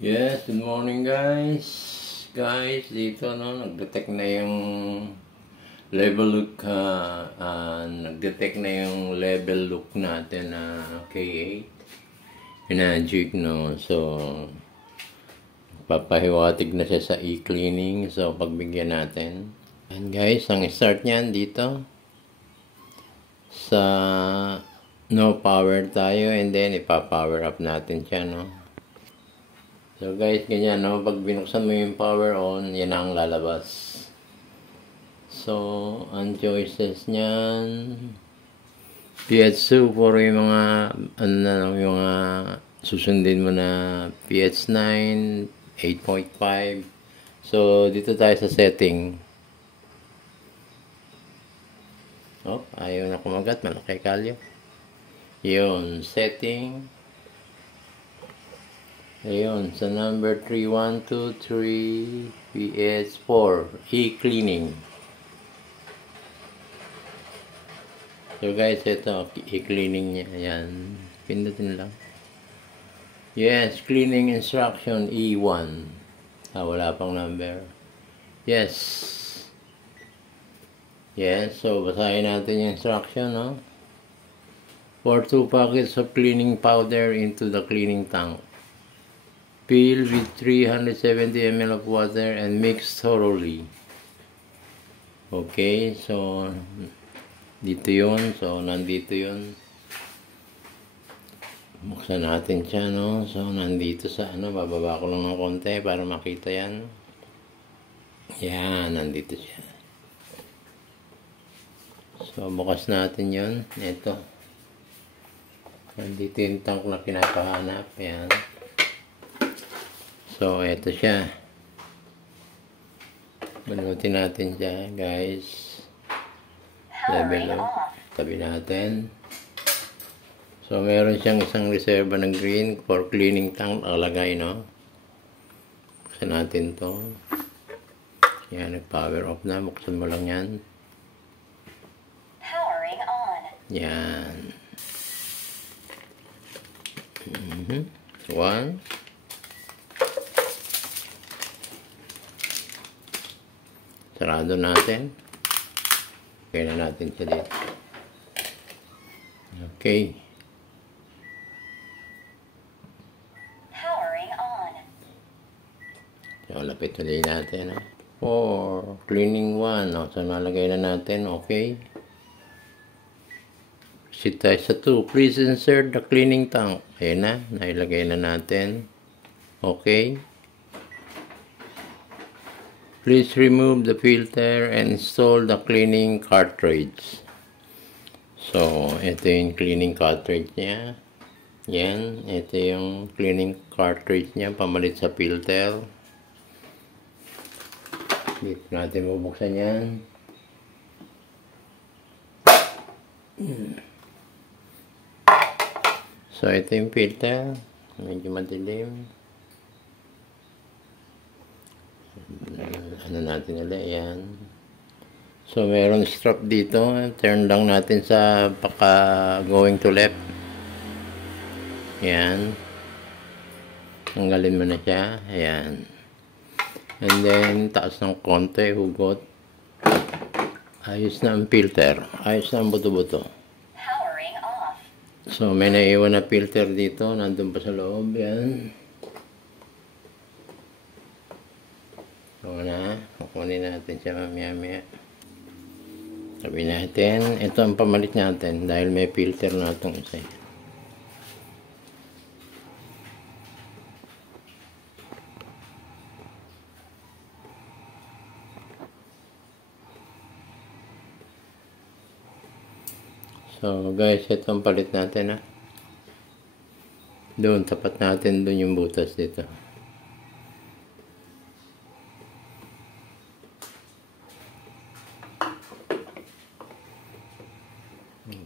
Yes, good morning guys. Guys, dito nag-detect na yung level look nag-detect na yung level look natin na K8. Inagic So, papahiwatig na siya sa e-cleaning. So, pagbigyan natin. And guys, ang start niyan dito sa no power tayo and then ipa-power up natin siya, no? So guys, ganyan, no? Pag binuksan mo yung power on, yan ang lalabas. So, ang choices niyan, PH2 for yung mga, yung mga susundin mo na PH9, 8.5. So, dito tayo sa setting. Oh, ayaw na kumagat, malaki kalyo. Yun, setting. Ayun, sa number 3123 PS4 e-cleaning. So guys, ito e-cleaning niya. Ayan, pindutin lang. Yes, cleaning instruction E1. Wala pang number. Yes. Yes, so basahin natin yung instruction, no? Pour 2 packets of cleaning powder into the cleaning tank. Fill with 370 ml of water and mix thoroughly. Okay, so dito yun. So, nandito yun. Buksan natin siya, no? So, nandito sa bababa ko lang ng konti para makita yan. Yan, nandito siya. So, bukas natin yun. Ito. Nandito yung tank na pinapahanap. Yan. So, ito siya. Banutin natin siya, guys. Level up. Tabi natin. So, meron siyang isang reserva ng green for cleaning tank. Nakalagay, no? Buksan natin to. Yan, nag-power off na. Buksan mo lang yan. Powering on. Yan. One. Sarado natin. Okay na natin siya dito. Okay. Powering on. So, lapit ulit natin. 4. Cleaning 1. So, nalagay na natin. Okay. Sit tayo sa 2. Please insert the cleaning tank. Ayan na. Nailagay na natin. Okay. Please remove the filter and install the cleaning cartridge. So, ito yung cleaning cartridge niya. Yan. Ito yung cleaning cartridge niya. Pamalit sa filter. Dito natin bubuksan yan. So, ito yung filter. Medyo madilim. Ano natin ulit, yan. So, meron strap dito. Turn lang natin sa going to left. Yan. Tanggalin mo na siya. Ayan. And then, taas ng konti, hugot. Ayos na ang filter. Ayos na ang buto-buto. Powering off. So, may naiwan na filter dito. Nandun pa sa loob. Yan. So na, kukunin natin siya mamaya-maya. Sabi natin, ito ang pamalit natin dahil may filter na itong isa. So guys, ito ang palit natin, ha. Doon, tapat natin doon yung butas dito.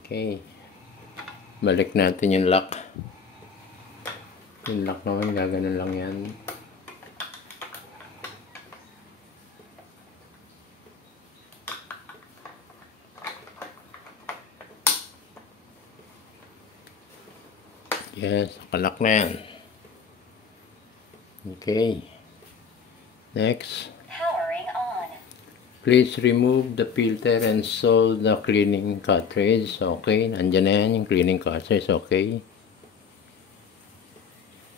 Okay. Balik natin yung lock. Yung lock naman, gaganon lang yan. Yes, nakalak na yan. Okay. Next. Powering on. Please remove the filter and solve the cleaning cartridge. Okay. Nandiyan na yan yung cleaning cartridge. Okay.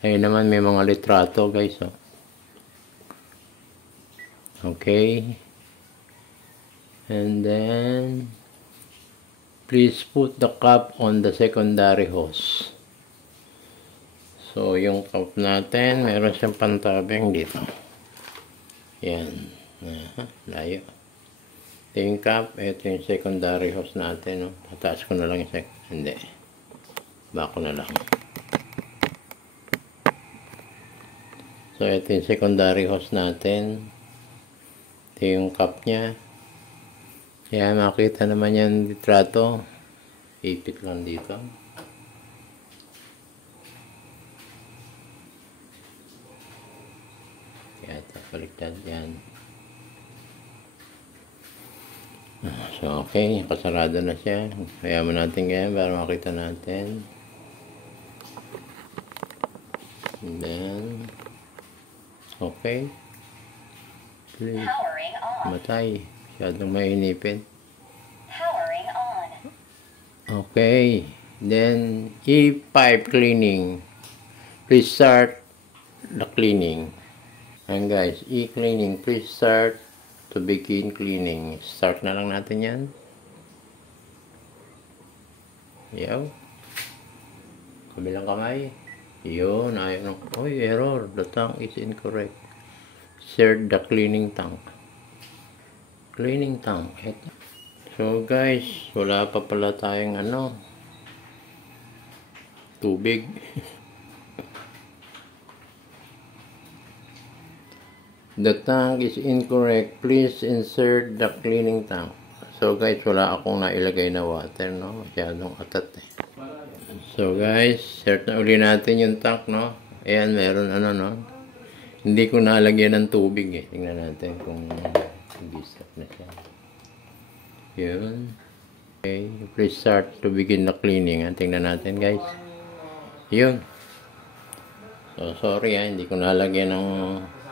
Ayun naman may mga litrato guys. Oh. Okay. And then please put the cap on the secondary hose. So, yung cup natin, meron siyang pantabing dito. Yan. Layo. Ito yung cup. Ito yung secondary hose natin. No? Tataas ko na lang yung hindi. Bako na lang. So, ito yung secondary hose natin. Ito yung cup niya. Kaya makita naman yan litrato. Ipit lang dito. Kaya baliktad yan. So, okay. Kasarado na siya. Kaya mo natin ganyan para makita natin. And then, okay. Please. Powering on. Matay. Masyadong mainipin. Powering on. Okay. Then, e-pipe cleaning. Please start the cleaning. And guys, e-cleaning. Please start to begin cleaning. Start na lang natin yan. Yaw. Kabilang kamay. Yun. Ayaw. Oy, error. The tank is incorrect. Insert the cleaning tank. Cleaning tank. Ito. So guys, wala pa pala tayong tubig. The tank is incorrect. Please insert the cleaning tank. So guys, wala akong nailagay na water, no? Masyadong atat eh. So guys, insert na uli natin yung tank, no? Ayan, meron no? Hindi ko nalagyan ng tubig eh. Tingnan natin kung nag-start na siya. Yun. Okay, please start to begin the cleaning. Tingnan natin guys. Yun. So sorry hindi ko nalagyan ng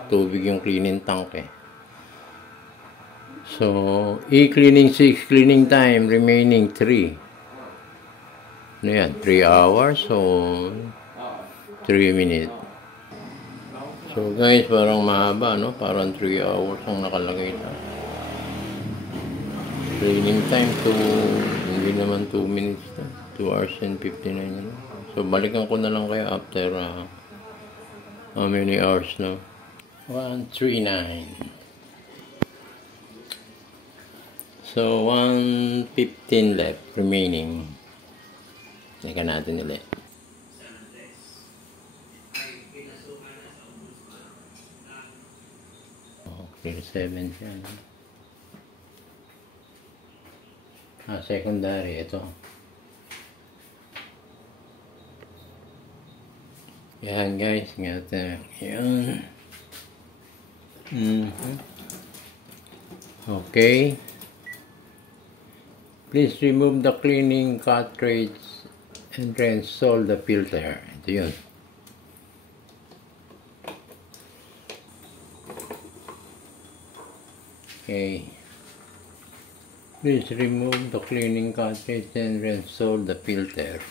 tubig yung cleaning tank eh. So, e-cleaning 6, cleaning time remaining 3. Ano yan? 3 hours o 3 minutes. So guys, parang mahaba, no? Parang 3 hours ang nakalagay na. Cleaning time to, hindi naman 2 minutes na. 2 hours and 59 na. So balikan ko na lang kayo after how many hours na. 139. So 115 left remaining. Teka natin ulit. Okay, 7 siya. Secondary, ito. Yan guys, ngata. Yan. Okay. Please remove the cleaning cartridge and reinstall the filter. Ito yun. Okay. Please remove the cleaning cartridge and reinstall the filter.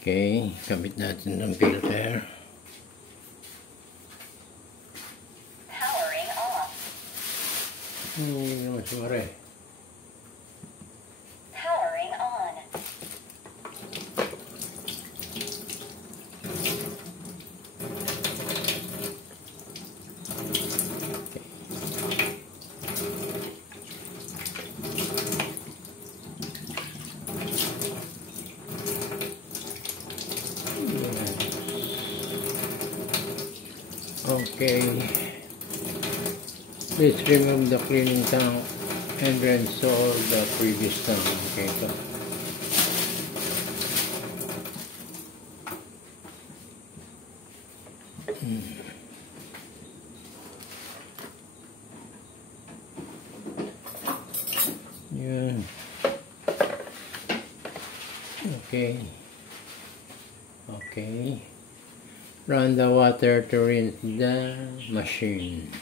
Okay. Kabit natin ng filter. Powering off. Hindi naman sumari. Powering on. Okay. Please remove the cleaning tank and reinstall the previous tank. Okay, so. Yun. Okay. Okay. Run the water to rinse the machine.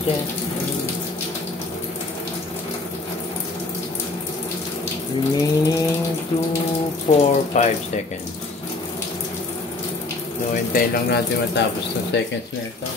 Okay. Remaining 2, 4, 5 seconds. So, hintay lang natin matapos ng seconds na ito.